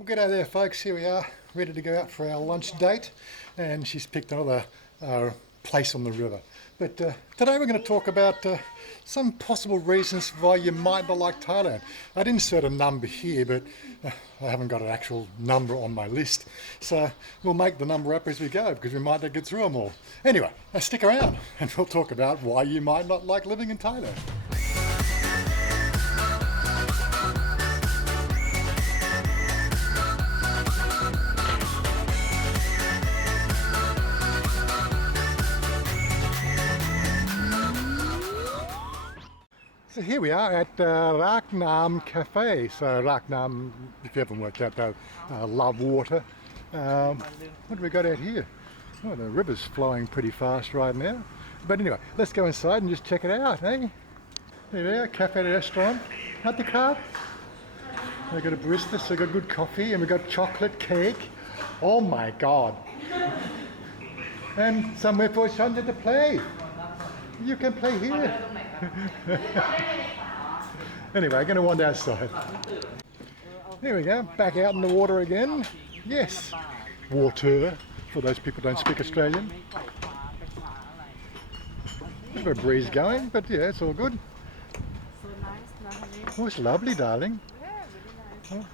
Well, g'day there, folks. Here we are, ready to go out for our lunch date, and she's picked another place on the river. But today we're going to talk about some possible reasons why you might not like Thailand. I'd insert a number here, but I haven't got an actual number on my list. So we'll make the number up as we go, because we might not get through them all. Anyway, stick around, and we'll talk about why you might not like living in Thailand. So here we are at Ruk Nam Cafe. So Ruk Nam, if you haven't worked out, love water. What do we got out here? Oh, the river's flowing pretty fast right now. But anyway, let's go inside and just check it out, eh? Here we are, cafe restaurant. At the car. We've got a barista, so we've got good coffee, and we've got chocolate cake. Oh my God. And somewhere for Chanya to play. You can play here. Anyway, I'm going to wander outside. Here we go, back out in the water again. Yes, water, for those people who don't speak Australian. Bit of a breeze going, but yeah, it's all good. Oh, it's lovely, darling. Oh,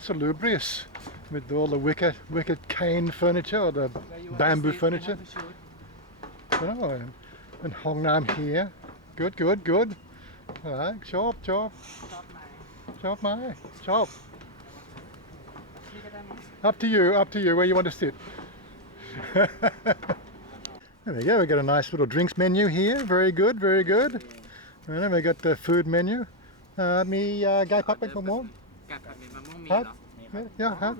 salubrious, with all the wicked cane furniture, or the bamboo furniture. Oh, and Hong Nam here. Good. Alright, chop. Chop, mate. Chop. Up to you where you want to sit. There we go, we've got a nice little drinks menu here. Very good. And then we got the food menu. Gai pakเป็นมะม่วง Yeah, huh?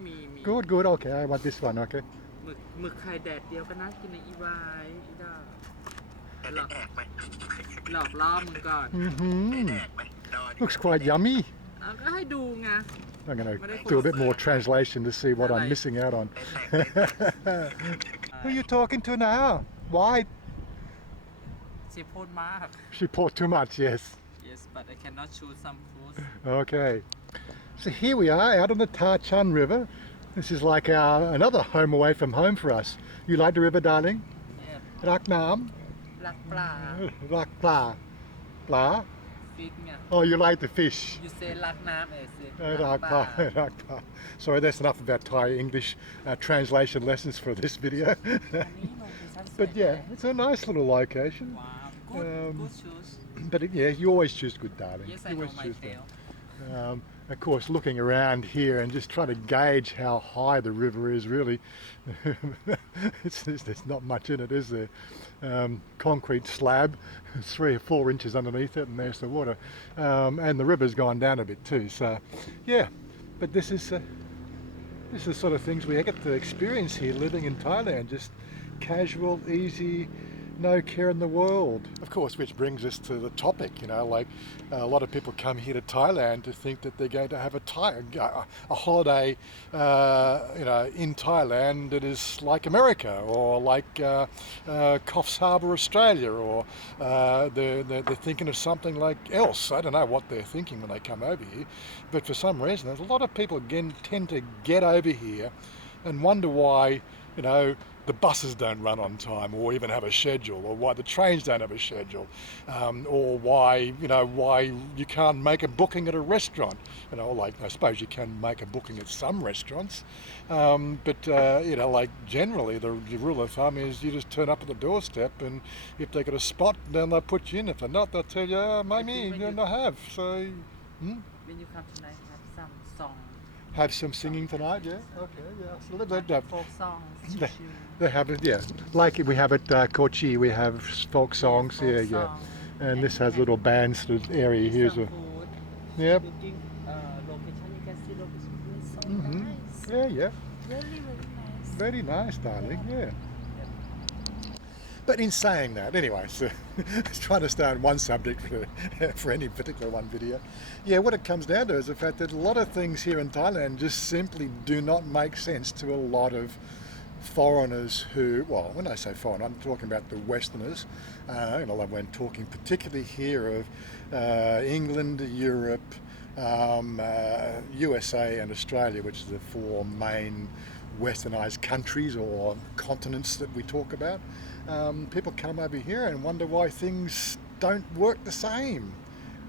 Good. Okay, I want this one, okay. หมึกไข่แดดเดียวก็น่ากินในอีวายอีดาหลอกล่อมึงก่อน Looks quite yummy. ก็ให้ดูไง I'm going to do a bit more translation to see what I'm missing out on. Who are you talking to now? Why? ชีพูดมาก She poured too much, yes. Yes but I cannot choose some food Okay. So here we are out on the Tha Chan River. This is like another home away from home for us. You like the river, darling? Yeah. Ruk Nam? รักปลา Ruk Pla. Pla? ฟิกเนี่ย Oh, you like the fish? You say รักน้ำสิ Ruk Pla. Ruk Pla. Sorry, that's enough about Thai English translation lessons for this video. But yeah, it's a nice little location. Wow good choose But yeah, you always choose good, darling. Yes I You know always my choose tail Of course, looking around here and just trying to gauge how high the river is, really, there's not much in it, is there? Concrete slab, 3 or 4 inches underneath it, and there's the water. And the river's gone down a bit too, so yeah. But this is the sort of things we get to experience here living in Thailand, just casual, easy, no care in the world. Of course, which brings us to the topic, like a lot of people come here to Thailand to think that they're going to have a holiday, in Thailand that is like America or like Coffs Harbour, Australia, or they're thinking of something like else. I don't know what they're thinking when they come over here, but for some reason, there's a lot of people again tend to get over here and wonder why, the buses don't run on time or even have a schedule, or why the trains don't have a schedule, or why you can't make a booking at a restaurant. Like I suppose you can make a booking at some restaurants, but like generally the rule of thumb is you just turn up at the doorstep, and if they got a spot, then they'll put you in. If they're not, they'll tell you, maybe you don't have. So When you come tonight have some song have some singing tonight, yeah. Okay, yeah. So folk songs they have it, yeah. Like we have at Kochi, we have folk songs, yeah. And this has a little band sort of area here as well. Yep. Location you can see location is so nice. Yeah. Very nice. Very nice, darling, yeah. But in saying that, anyway, so let's try to stay on one subject for any particular one video. Yeah, what it comes down to is the fact that a lot of things here in Thailand just simply do not make sense to a lot of foreigners who, well, when I say foreign, I'm talking about the Westerners. When talking particularly here of England, Europe, USA and Australia, which are the four main westernized countries or continents that we talk about, people come over here and wonder why things don't work the same.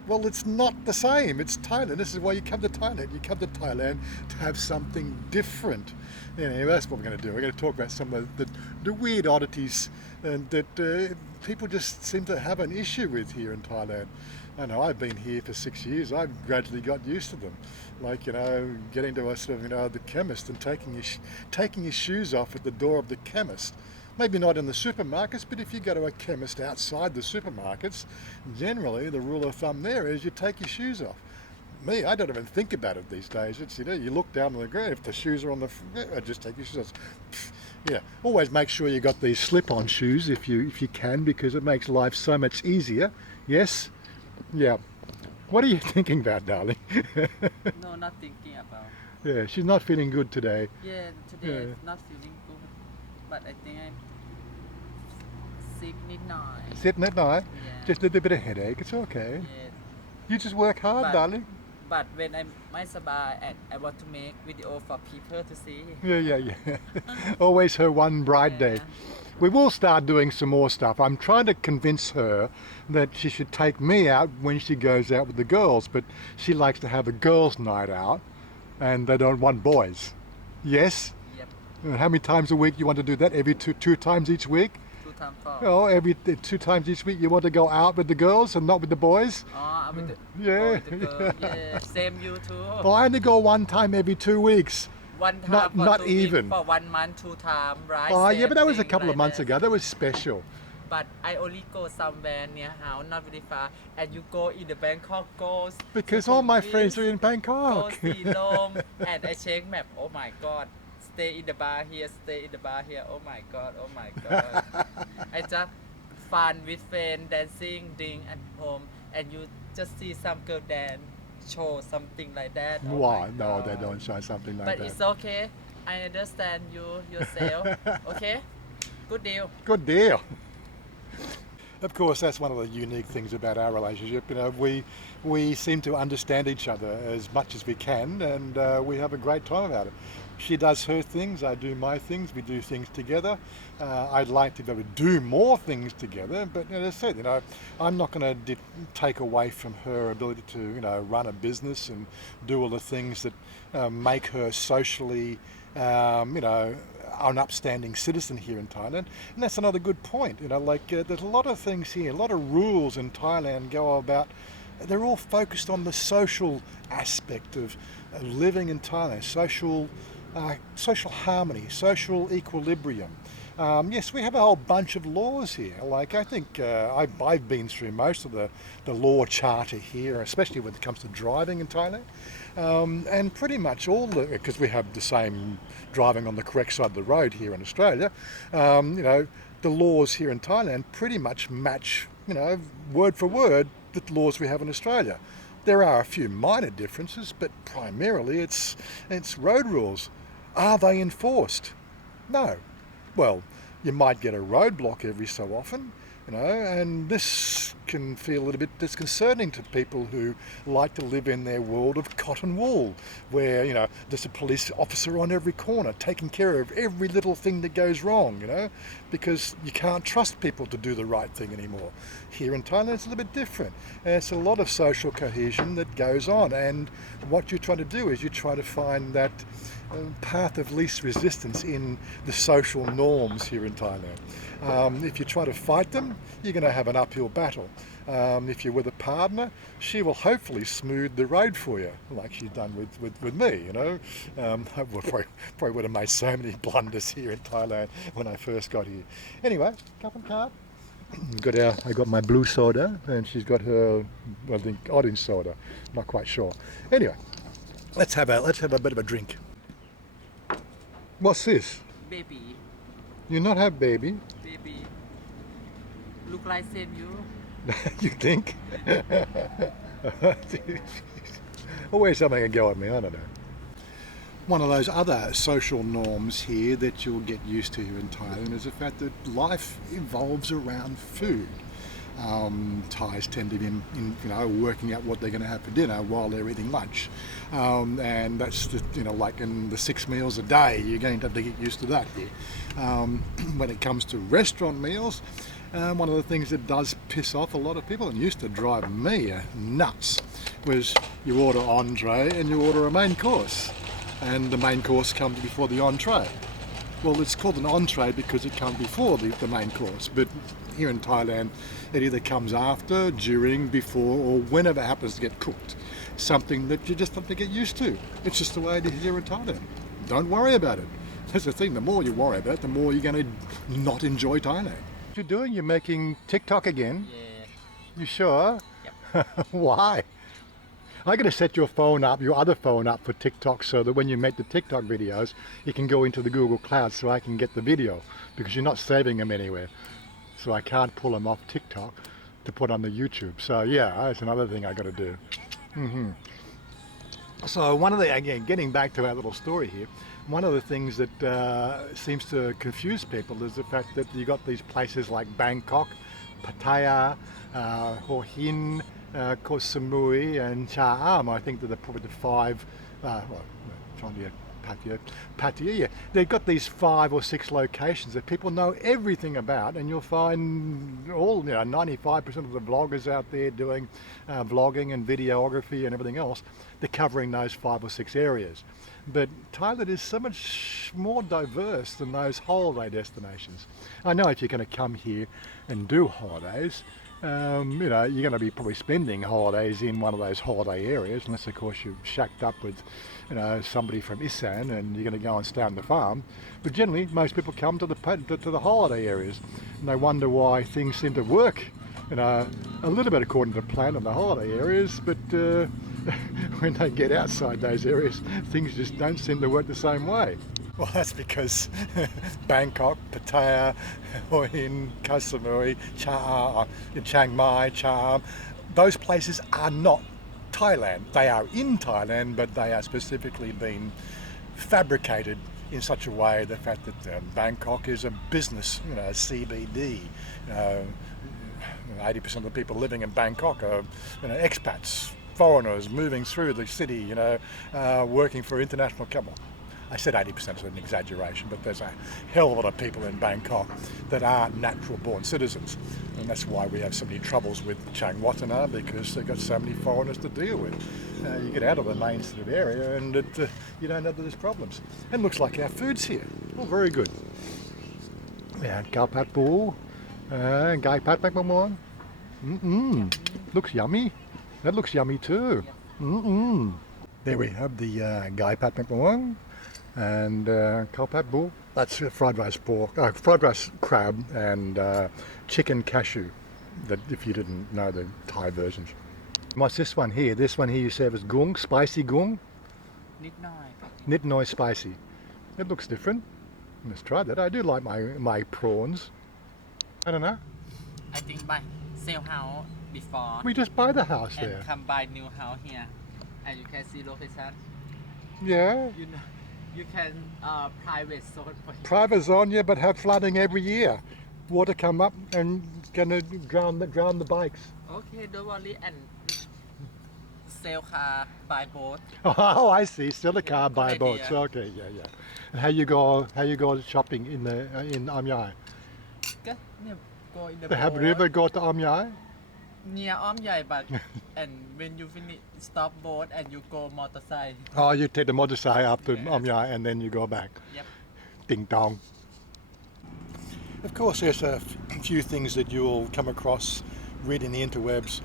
Well, it's not the same. It's Thailand. This is why you come to Thailand. You come to Thailand to have something different. Anyway, that's what we're going to do. We're going to talk about some of the weird oddities that people just seem to have an issue with here in Thailand. I know I've been here for 6 years. I've gradually got used to them. Like, getting to a sort of, the chemist and taking your shoes off at the door of the chemist. Maybe not in the supermarkets, but if you go to a chemist outside the supermarkets, generally the rule of thumb there is you take your shoes off. Me, I don't even think about it these days. It's, you look down on the ground, if the shoes are on the I just take your shoes off. Yeah, always make sure you got these slip-on shoes if you can, because it makes life so much easier. Yes? Yeah. What are you thinking about, darling? No, not thinking about. Yeah, she's not feeling good today. Yeah, today I'm not feeling good, but I think I'm sick นิดหน่อย Sit night night. Yeah. Just a little bit of headache. It's okay. Yeah. You just work hard, But- darling. But when I'm ไม่สบาย and I want to make video for people to see. Yeah. Always her one bright day. We will start doing some more stuff. I'm trying to convince her that she should take me out when she goes out with the girls, but she likes to have a girls' night out, and they don't want boys. Yes? Yep. And how many times a week you want to do that? Every two times each week? 2 times 4. Oh, every 2 times each week you want to go out with the girls and not with the boys? Oh, with the, Yeah. with the girl. Yeah. Same you too. Oh, I only go one time every 2 weeks. One time for not 2 weeks, even. for 1 month 2 times, right? Oh, yeah, Same but that was a thing couple of like months that. ago. That was special. But I only go somewhere near house, not very far. And you go in the Bangkok, goes. Because all my friends are in Go Bangkok. see Lom. And I check map. Oh my God. Stay in the bar here. Stay in the bar here. Oh my God. Oh my God. I just fun with friends, dancing, drink at home. And you just see some girl dance, show something like that. Oh Why? my No, God. they don't show something like But that. it's okay. I understand you yourself. Okay? Good deal. Good deal. Of course, that's one of the unique things about our relationship. We seem to understand each other as much as we can, and we have a great time about it. She does her things, I do my things, we do things together. I'd like to be able to do more things together, but as I said, I'm not going to take away from her ability to, run a business and do all the things that make her socially, an upstanding citizen here in Thailand. And that's another good point. There's a lot of things here, a lot of rules in Thailand go about. They're all focused on the social aspect of living in Thailand, social harmony, social equilibrium. Yes, we have a whole bunch of laws here. I think I've been through most of the law charter here, especially when it comes to driving in Thailand. And pretty much all because we have the same driving on the correct side of the road here in Australia, the laws here in Thailand pretty much match, word for word, the laws we have in Australia. There are a few minor differences, but primarily it's road rules. Are they enforced? No. Well, you might get a roadblock every so often, and this can feel a little bit disconcerting to people who like to live in their world of cotton wool, where, there's a police officer on every corner taking care of every little thing that goes wrong, because you can't trust people to do the right thing anymore. Here in Thailand, it's a little bit different. And it's a lot of social cohesion that goes on, and what you try to do is you try to find that path of least resistance in the social norms here in Thailand. If you try to fight them, you're going to have an uphill battle. If you're with a partner, she will hopefully smooth the road for you, like she's done with me, I probably would have made so many blunders here in Thailand when I first got here. Anyway, cup and card. I got my blue soda, and she's got her, I think, orange soda. Not quite sure. Anyway, let's have a bit of a drink. What's this? Baby. You not have baby? Baby. Look like same you. You think? Always something a go at me, I don't know. One of those other social norms here that you'll get used to here in Thailand is the fact that life evolves around food. Thais tend to be working out what they're going to have for dinner while they're eating lunch, and that's like in the 6 meals a day. You're going to have to get used to that here. When it comes to restaurant meals, one of the things that does piss off a lot of people and used to drive me nuts was you order entree and you order a main course, and the main course comes before the entree. Well, it's called an entree because it comes before the main course, but here in Thailand it either comes after, during, before, or whenever it happens to get cooked. Something that you just have to get used to. It's just the way it is here in Thailand. Don't worry about it. That's the thing, the more you worry about it, the more you're going to not enjoy Thailand. What you're doing, you're making TikTok again? Yeah. You sure? Yep. Why? I'm going to set your phone up, your other phone up for TikTok, so that when you make the TikTok videos, you can go into the Google Cloud so I can get the video, because you're not saving them anywhere. So I can't pull them off TikTok to put on the YouTube. So yeah, that's another thing I got to do. So again, getting back to our little story here, one of the things that seems to confuse people is the fact that you got these places like Bangkok, Pattaya, Hua Hin, Koh Samui and Cha Am. I think that they're probably the 5, Chanya, Pattaya, yeah. They've got these 5 or 6 locations that people know everything about, and you'll find all, 95% of the vloggers out there doing vlogging and videography and everything else. They're covering those 5 or 6 areas. But Thailand is so much more diverse than those holiday destinations. I know if you're going to come here and do holidays, you're going to be probably spending holidays in one of those holiday areas, unless of course you're shacked up with somebody from Isan and you're going to go and stay on the farm. But generally most people come to the holiday areas, and they wonder why things seem to work a little bit according to plan in the holiday areas, but when they get outside those areas, things just don't seem to work the same way. Well, that's because Bangkok, Pattaya, Hua Hin, Koh Samui, Chiang Mai, Cha Am, those places are not Thailand. They are in Thailand, but they are specifically being fabricated in such a way, the fact that Bangkok is a business, CBD. 80% of the people living in Bangkok are expats, foreigners moving through the city, working for international companies. I said 80% is an exaggeration, but there's a hell of a lot of people in Bangkok that are natural born citizens, and that's why we have so many troubles with Chiang Watana, because they've got so many foreigners to deal with. You get out of the main sort of area and you don't know that there's problems. And it looks like our food's here. Oh, very good. Yeah, Khao Pat Bu, Gai Pat Mak Mamon. Looks yummy. That looks yummy too. There we have the Gai Pat Mak Mamon. And Khao Pat Bu, that's fried rice pork, fried rice crab, and chicken cashew. That, if you didn't know the Thai versions. What's this one here? This one here you serve as gung, spicy gung. Nit noi spicy. It looks different. Let's try that. I do like my prawns. I don't know. I think buy sell house before. We just buy the house and there. come buy new house here, and you can see location. Yeah. You can private zone. Private zone, yeah, but have flooding every year. Water come up and gonna drown the bikes. Okay, don't worry, and sell car by boat. Oh, I see. Sell a car Good by idea. boats. Okay, yeah. And how you go shopping in Am Yai? Go in the They have boat river go to Am Yai? near Am Yai, but and when you finish stop boat and you go motorcycle. Oh, you take the motorcycle up to Yeah. Am Yai and then you go back. Yep. Ding dong. Of course, there's a few things that you'll come across reading the interwebs.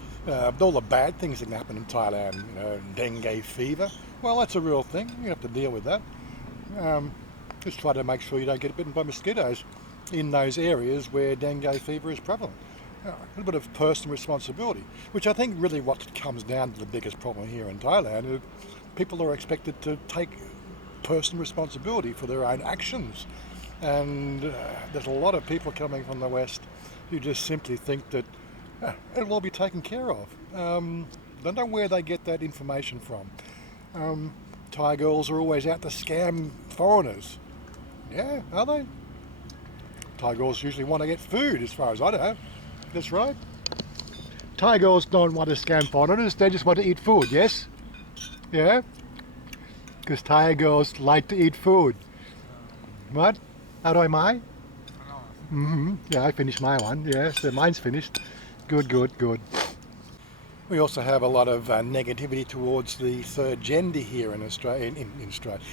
All the bad things that can happen in Thailand, dengue fever. Well, that's a real thing. You have to deal with that. Just try to make sure you don't get bitten by mosquitoes in those areas where dengue fever is prevalent. A little bit of personal responsibility, which I think really what comes down to the biggest problem here in Thailand is people are expected to take personal responsibility for their own actions. And there's a lot of people coming from the West who just simply think that it'll all be taken care of. Don't know where they get that information from. Thai girls are always out to scam foreigners. Yeah, are they? Thai girls usually want to get food, as far as I know. That's right. Thai girls don't want to scam foreigners, they just want to eat food, yes? Yeah? Because Thai girls like to eat food. What? อร่อยไหม Yeah, I finished my one. Yeah, so mine's finished. Good, good, good. We also have a lot of negativity towards the third gender here in Australia.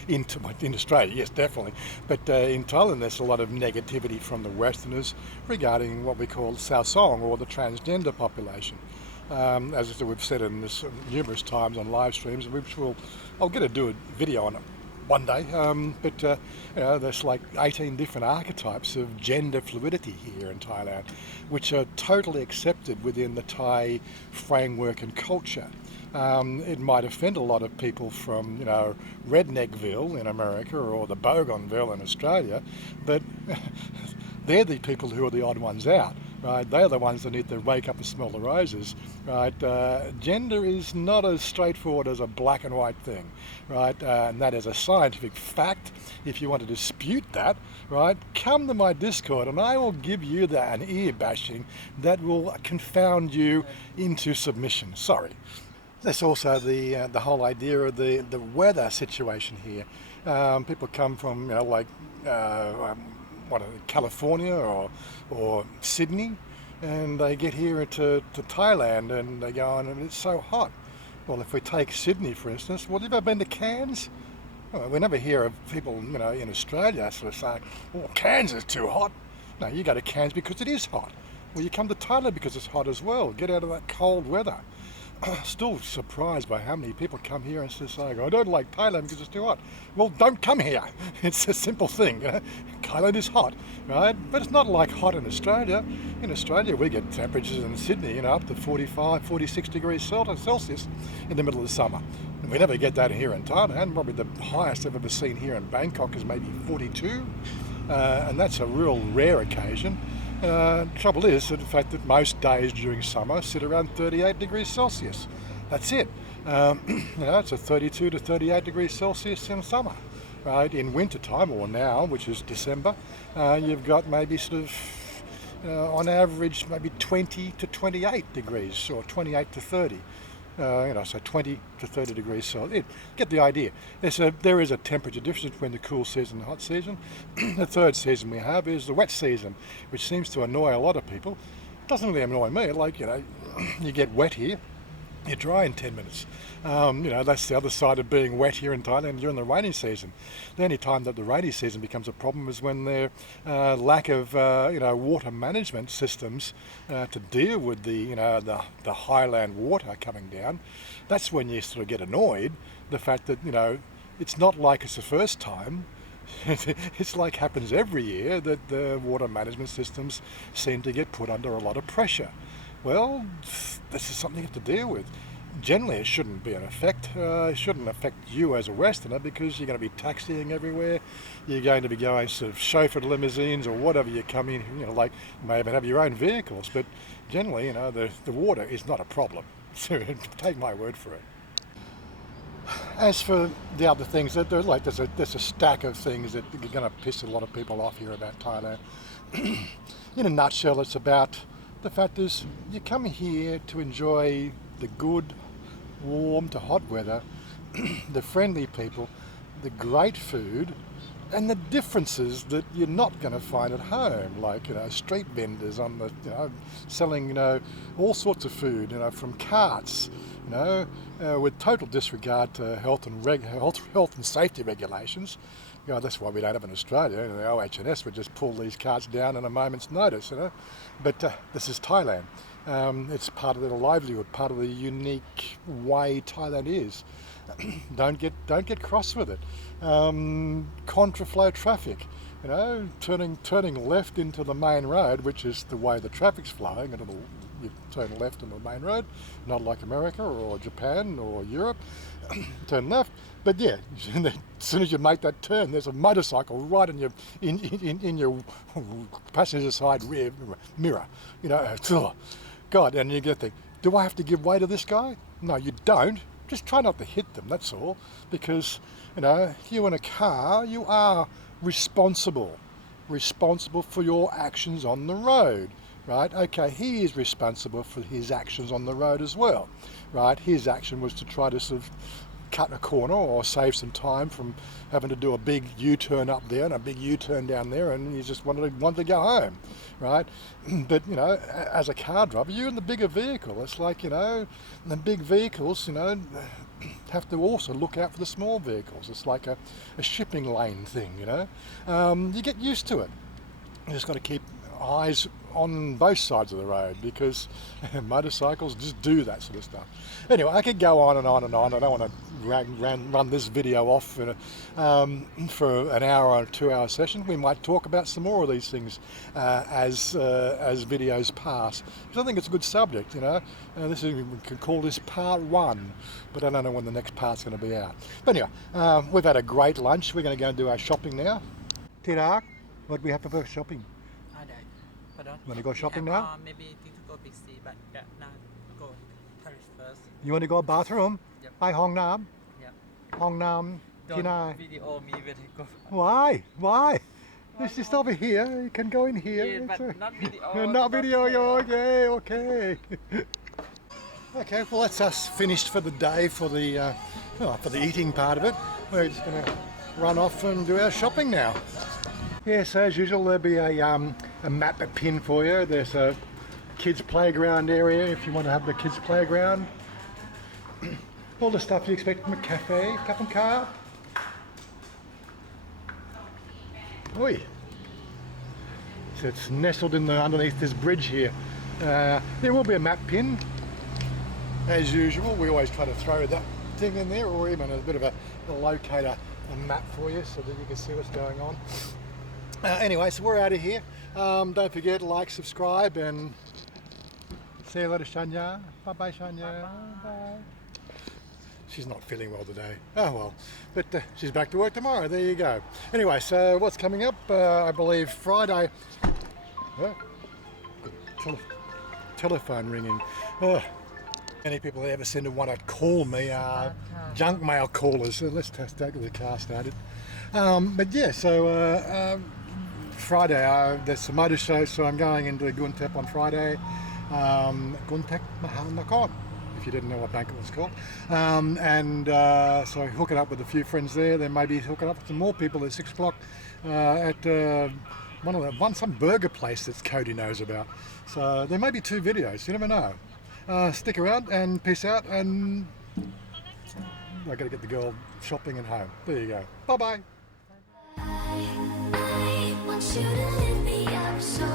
In Australia, yes, definitely. But in Thailand, there's a lot of negativity from the Westerners regarding what we call Saosong, or the transgender population. As we've said in this numerous times on live streams, I'll get to do a video on it one day, but there's like 18 different archetypes of gender fluidity here in Thailand, which are totally accepted within the Thai framework and culture. It might offend a lot of people from, Redneckville in America or the Bougainville in Australia, but they're the people who are the odd ones out. Right, they're the ones that need to wake up and smell the roses. Right, gender is not as straightforward as a black and white thing. Right, and that is a scientific fact. If you want to dispute that, right, come to my Discord and I will give you an ear bashing that will confound you into submission. Sorry. There's also the whole idea of the weather situation here. People come from California or Sydney, and they get here to Thailand and they go on and it's so hot. Well, if we take Sydney for instance, well, have you ever been to Cairns? Well, we never hear of people, in Australia sort of saying, "Oh, Cairns is too hot." No, you go to Cairns because it is hot. Well, you come to Thailand because it's hot as well. Get out of that cold weather. Still surprised by how many people come here and say, "I don't like Thailand because it's too hot." Well, don't come here. It's a simple thing. Thailand is hot, right? But it's not like hot in Australia. In Australia, we get temperatures in Sydney, up to 45, 46 degrees Celsius in the middle of the summer. And we never get that here in Thailand. Probably the highest I've ever seen here in Bangkok is maybe 42. And that's a real rare occasion. Trouble is the fact that most days during summer sit around 38 degrees Celsius. That's it. It's a 32 to 38 degrees Celsius in summer. Right? In winter time, or now, which is December, you've got maybe sort of, on average, maybe 20 to 28 degrees, or 28 to 30. So 20 to 30 degrees Celsius. Get the idea. There is a temperature difference between the cool season and the hot season. The third season we have is the wet season, which seems to annoy a lot of people. It doesn't really annoy me. You get wet here, you're dry in 10 minutes. That's the other side of being wet here in Thailand during the rainy season. The only time that the rainy season becomes a problem is when there lack of water management systems to deal with the highland water coming down. That's when you sort of get annoyed. The fact that it's not like it's the first time. It's like happens every year that the water management systems seem to get put under a lot of pressure. Well, this is something you have to deal with. Generally, it shouldn't be an effect. It shouldn't affect you as a Westerner because you're going to be taxiing everywhere. You're going to be going sort of chauffeured limousines or whatever you come in. You may even have your own vehicles. But generally, the water is not a problem. So take my word for it. As for the other things, there's a stack of things that are going to piss a lot of people off here about Thailand. In a nutshell, it's about the fact is you come here to enjoy the good, warm to hot weather, the friendly people, the great food, and the differences that you're not going to find at home, like street vendors on the selling all sorts of food, from carts, with total disregard to health and safety regulations. That's why we don't have in Australia. The OH&S would just pull these carts down in a moment's notice, But this is Thailand. It's part of their livelihood, part of the unique way Thailand is. Don't get cross with it. Contraflow traffic, turning left into the main road, which is the way the traffic's flowing, you turn left into the main road, not like America or Japan or Europe. Turn left, but yeah, as soon as you make that turn, there's a motorcycle right in your passenger side rear mirror. God, and you get to think, do I have to give way to this guy? No, you don't. Just try not to hit them, that's all. Because, you in a car, you are responsible for your actions on the road. right? Okay, he is responsible for his actions on the road as well, right? His action was to try to sort of cut a corner or save some time from having to do a big U-turn up there and a big U-turn down there, and he just wanted to go home, right? But you know, as a car driver, you're in the bigger vehicle. It's like, you know, the big vehicles, you know, have to also look out for the small vehicles. It's like a shipping lane thing, you know. You get used to it. You just got to keep eyes on both sides of the road, because motorcycles just do that sort of stuff. Anyway, I could go on and on and on. I don't want to run this video off for an hour or 2 hour session. We might talk about some more of these things as videos pass, because I think it's a good subject, you know. We could call this part 1, but I don't know when the next part's going to be out. But anyway, we've had a great lunch. We're going to go and do our shopping now. Tirak, what do we have for shopping? Pardon? Want to go shopping now? Maybe think to go big C, but yeah, now go Paris first. You want to go bathroom? Yep. ไปห้องน้ Yep. ำห้องน้ำที่ไหน Don't video me when I go. Why? Why? It's just over here. You can go in here. Yeah, but not video. Not video. Okay. Okay. Well, that's us finished for the day for the eating part of it. We're just going to run off and do our shopping now. Yes, as usual, there'll be a map pin for you. There's a kids' playground area if you want to have the kids' playground. All the stuff you expect from a cafe, cup and car. Oi! So it's nestled underneath this bridge here. There will be a map pin. As usual, we always try to throw that thing in there, or even a bit of a locator, a map for you, so that you can see what's going on. Anyway, so we're out of here. Don't forget, like, subscribe, and say hello to Chanya. Bye-bye, Chanya. Bye. She's not feeling well today. Oh well, but she's back to work tomorrow. There you go. Anyway, so what's coming up? I believe Friday. Telephone ringing. Many people ever seem to want to call me junk mail callers. So let's get the car started. But yeah, so Friday there's a motor show, so I'm going into Guntep on Friday. Guntep Mahanakot, if you didn't know what bank it was called. So hooking up with a few friends there. Then maybe hooking up with some more people at 6 o'clock at some burger place that Cody knows about. So there may be 2 videos. You never know. Stick around and peace out. And I got to get the girl shopping and home. There you go. Bye bye. I want you to lift me up so